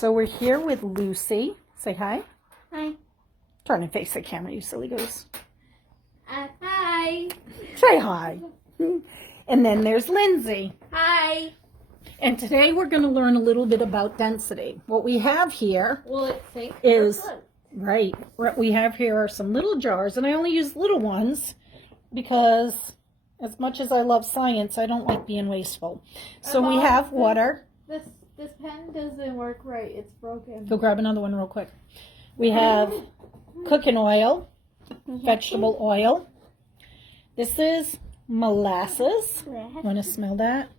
So we're here with Lucy. Say hi. Hi. Turn and face the camera, you silly goose. Hi. Say hi. And then there's Lindsay. Hi. And today we're going to learn a little bit about density. What we have here Will it sink? is, right, what we have here are some little jars, and I only use little ones because as much as I love science, I don't like being wasteful. So we have water. This pen doesn't work right. It's broken. Go grab another one real quick. We have cooking oil, vegetable oil. This is molasses. Want to smell that?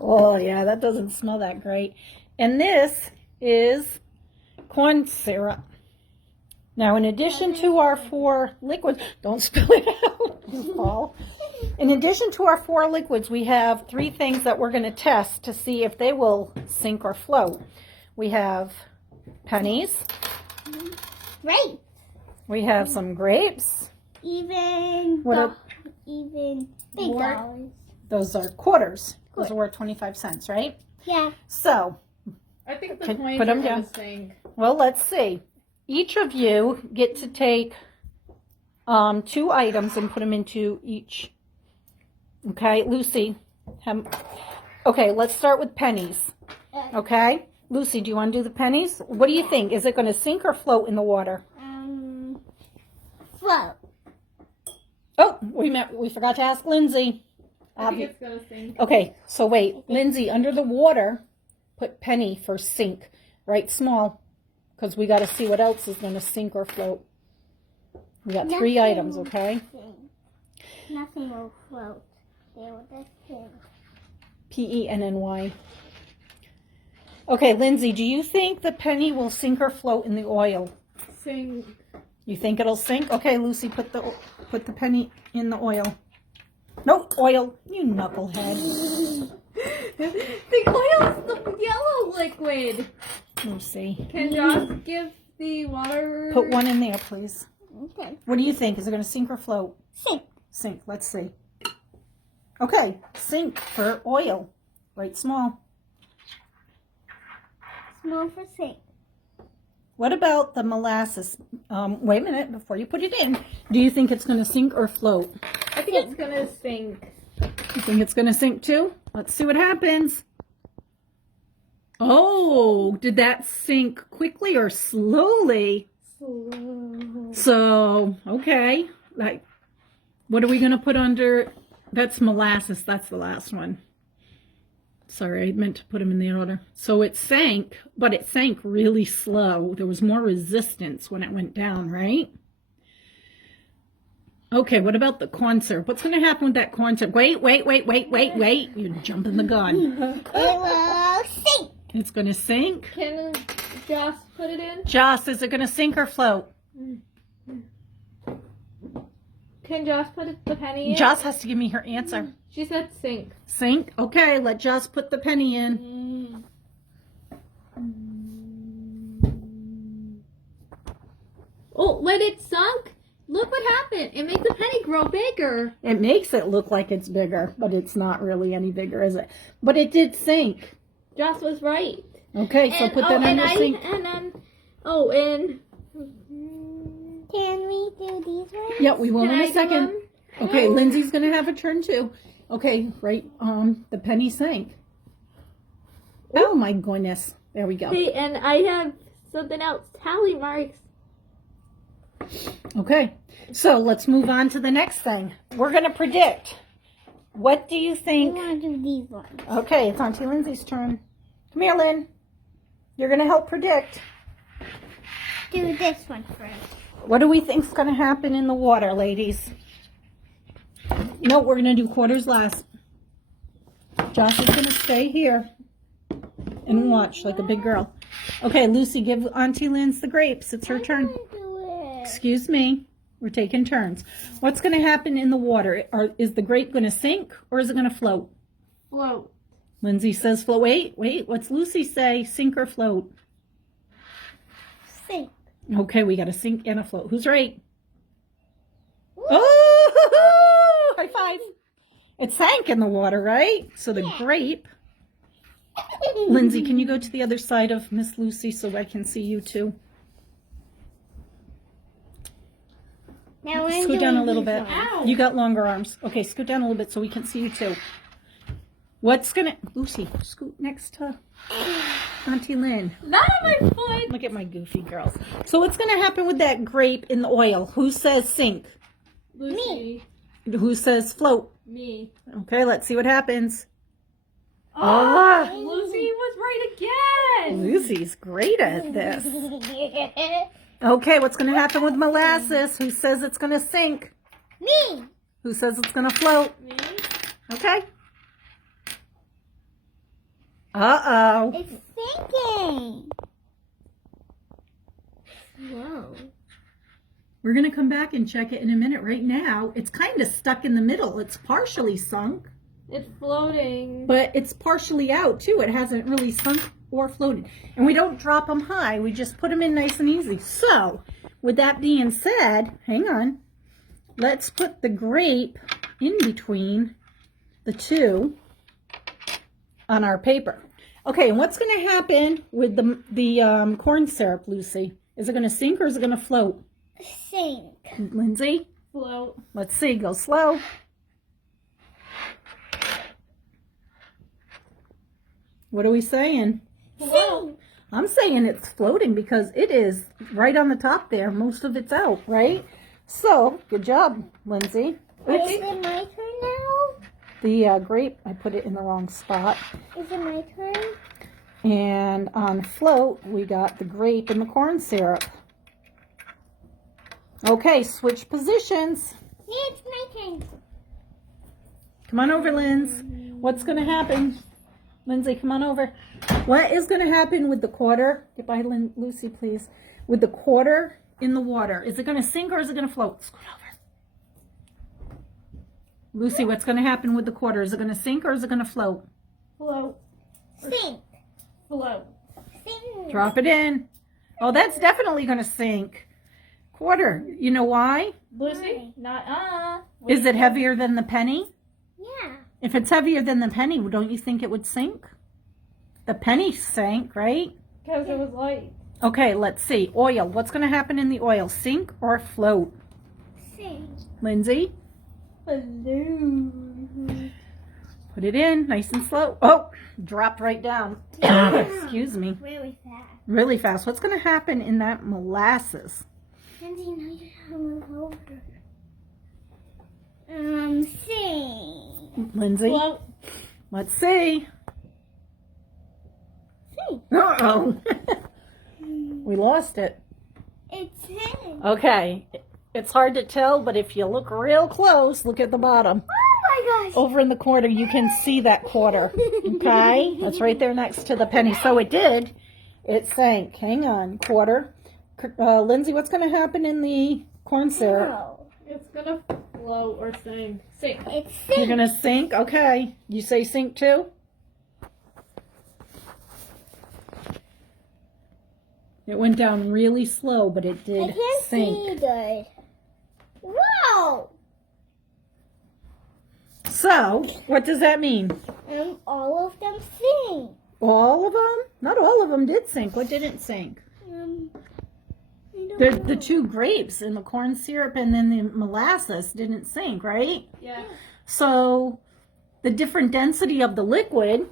Oh, yeah, that doesn't smell that great. And this is corn syrup. Now, in addition to our 4 liquids, don't spill it out, Paul. In addition to our 4 liquids, we have 3 things that we're going to test to see if they will sink or float. We have pennies. Right. We have some grapes. Even big dollars. Those are quarters. Those are worth 25 cents, right? Yeah. So, I think the Can- coins put are 'em down. gonna sink. well, let's see. Each of you get to take 2 items and put them into each. Okay, Lucy. Okay, let's start with pennies. Okay, Lucy, do you want to do the pennies? What do you think? Is it going to sink or float in the water? Float. Oh, we forgot to ask Lindsay. I think it's gonna sink. Okay, so wait, Lindsay, under the water, put penny for sink, right? Small, because we got to see what else is going to sink or float. We got 3 items, okay? Nothing will float. They will just sink. Penny. Okay, Lindsay, do you think the penny will sink or float in the oil? Sink. You think it'll sink? Okay, Lucy, put the penny in the oil. No, oil, you knucklehead. The oil is the yellow liquid. Lucy. Can Josh give the water? Put one in there, please. Okay. What do you think? Is it going to sink or float? Sink. Sink, let's see. Okay, sink for oil. Right, small. Small for sink. What about the molasses? Wait a minute, before you put it in. Do you think it's going to sink or float? I think it's gonna sink. You think it's going to sink too? Let's see what happens. Oh, did that sink quickly or slowly? Slow. So, okay. Like, what are we going to put under? That's molasses. That's the last one. Sorry, I meant to put them in the order. So it sank, but it sank really slow. There was more resistance when it went down, right? Okay, what about the corn syrup? What's going to happen with that corn syrup? Wait. You're jumping the gun. It will sink. It's going to sink. Can Josh put it in? Joss, is it going to sink or float? Can Josh put the penny in? Joss has to give me her answer. She said sink. Sink? Okay, let Joss put the penny in. Oh, when it sunk, look what happened. It made the penny grow bigger. It makes it look like it's bigger, but it's not really any bigger, is it? But it did sink. Josh was right. Okay, so put that in the sink. Can we do these ones? Yeah, we will Can in I a do second. them? Okay, Lindsay's going to have a turn too. Okay, right, the penny sank. Oh my goodness. There we go. Hey, and I have something else. Tally marks. Okay, so let's move on to the next thing. We're going to predict. What do you I think? want to do these ones. Okay, it's Auntie Lindsay's turn. Come here, Lynn. You're going to help predict. Do this one first. What do we think's going to happen in the water, ladies? No, we're going to do quarters last. Josh is going to stay here and watch like a big girl. Okay, Lucy, give Auntie Lynn's the grapes. It's her turn. Do it. Excuse me. We're taking turns. What's going to happen in the water? Is the grape going to sink or is it going to float? Float. Lindsay says float. Wait. What's Lucy say? Sink or float? Sink. Okay, we got a sink and a float. Who's right? Oh, high five. It sank in the water, right? So the grape Lindsay, can you go to the other side of Miss Lucy so I can see you too? Now I'm Scoot down a doing little this bit. one. Ow. You got longer arms. Okay, scoot down a little bit so we can see you too. What's gonna, Lucy, scoot next to Auntie Lynn. Not on my foot. Look at my goofy girls. So what's gonna happen with that grape in the oil? Who says sink? Lucy. Who says float? Me. Okay, let's see what happens. Oh, Oh, Lucy was right again. Lucy's great at this. Okay, what's gonna happen with molasses? Who says it's gonna sink? Me. Who says it's gonna float? Me. Okay. Uh-oh. It's sinking. Whoa. We're going to come back and check it in a minute. Right now, it's kind of stuck in the middle. It's partially sunk, It's floating. but it's partially out too. It hasn't really sunk or floated. And we don't drop them high. We just put them in nice and easy. So, with that being said, hang on. Let's put the grape in between the two on our paper. Okay, and what's going to happen with the corn syrup, Lucy? Is it going to sink or is it going to float? Sink. Lindsay? Float. Let's see. Go slow. What are we saying? Sink. I'm saying it's floating because it is right on the top there. Most of it's out, right? So, good job, Lindsay. Is it my turn now? The grape, I put it in the wrong spot. Is it my turn? And on float, we got the grape and the corn syrup. Okay, switch positions. Yeah, it's my turn. Come on over, Linz. What's going to happen? Lindsay, come on over. What is going to happen with the quarter? Get by Lucy, please. With the quarter in the water. Is it going to sink or is it going to float? Scoot over. Lucy, what's going to happen with the quarter? Is it going to sink or is it going to float? Float. Sink. Float. Sink. Drop it in. Oh, that's definitely going to sink. Quarter. You know why? Lucy? Not Is it heavier than the penny? Yeah. If it's heavier than the penny, don't you think it would sink? The penny sank, right? Because it was light. Okay, let's see. Oil. What's going to happen in the oil? Sink or float? Sink. Lindsay? Balloon. Put it in nice and slow. Oh, dropped right down. Excuse me. Really fast. Really fast. What's going to happen in that molasses? Lindsay, now you have to move over. Sink. Lindsay? Float. Let's see. Sink. Uh-oh. We lost it. It's sink. Okay. It's hard to tell, but if you look real close, look at the bottom. Oh my gosh. Over in the corner, you can see that quarter. Okay? That's right there next to the penny. So it did. It sank. Hang on. Quarter. Lindsay, what's going to happen in the corn syrup? No. It's gonna float or sink. Sink. It's You're sink. going to sink? Okay. You say sink too? It went down really slow, but it I did can't sink. see good. Whoa! So, what does that mean? All of them sink. All of them? Not all of them did sink. What didn't sink? I don't The know. two grapes and the corn syrup and then the molasses didn't sink, right? Yeah. So the different density of the liquid,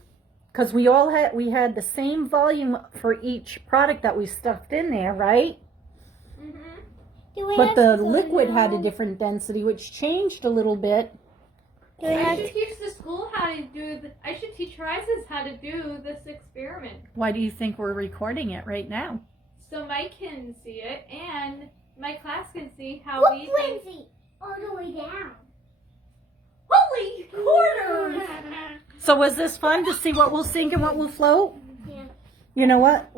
because we had the same volume for each product that we stuffed in there, right? Mm-hmm. Do we But have the to liquid had a know? different density, which changed a little bit. Do we I have should teach the school how to do I should teach Rises how to do this experiment. Why do you think we're recording it right now? So Mike can see it and my class can see how Look, we did. Lindsay, all the way down. Holy quarters! So was this fun to see what will sink and what will float? Yeah. You know what?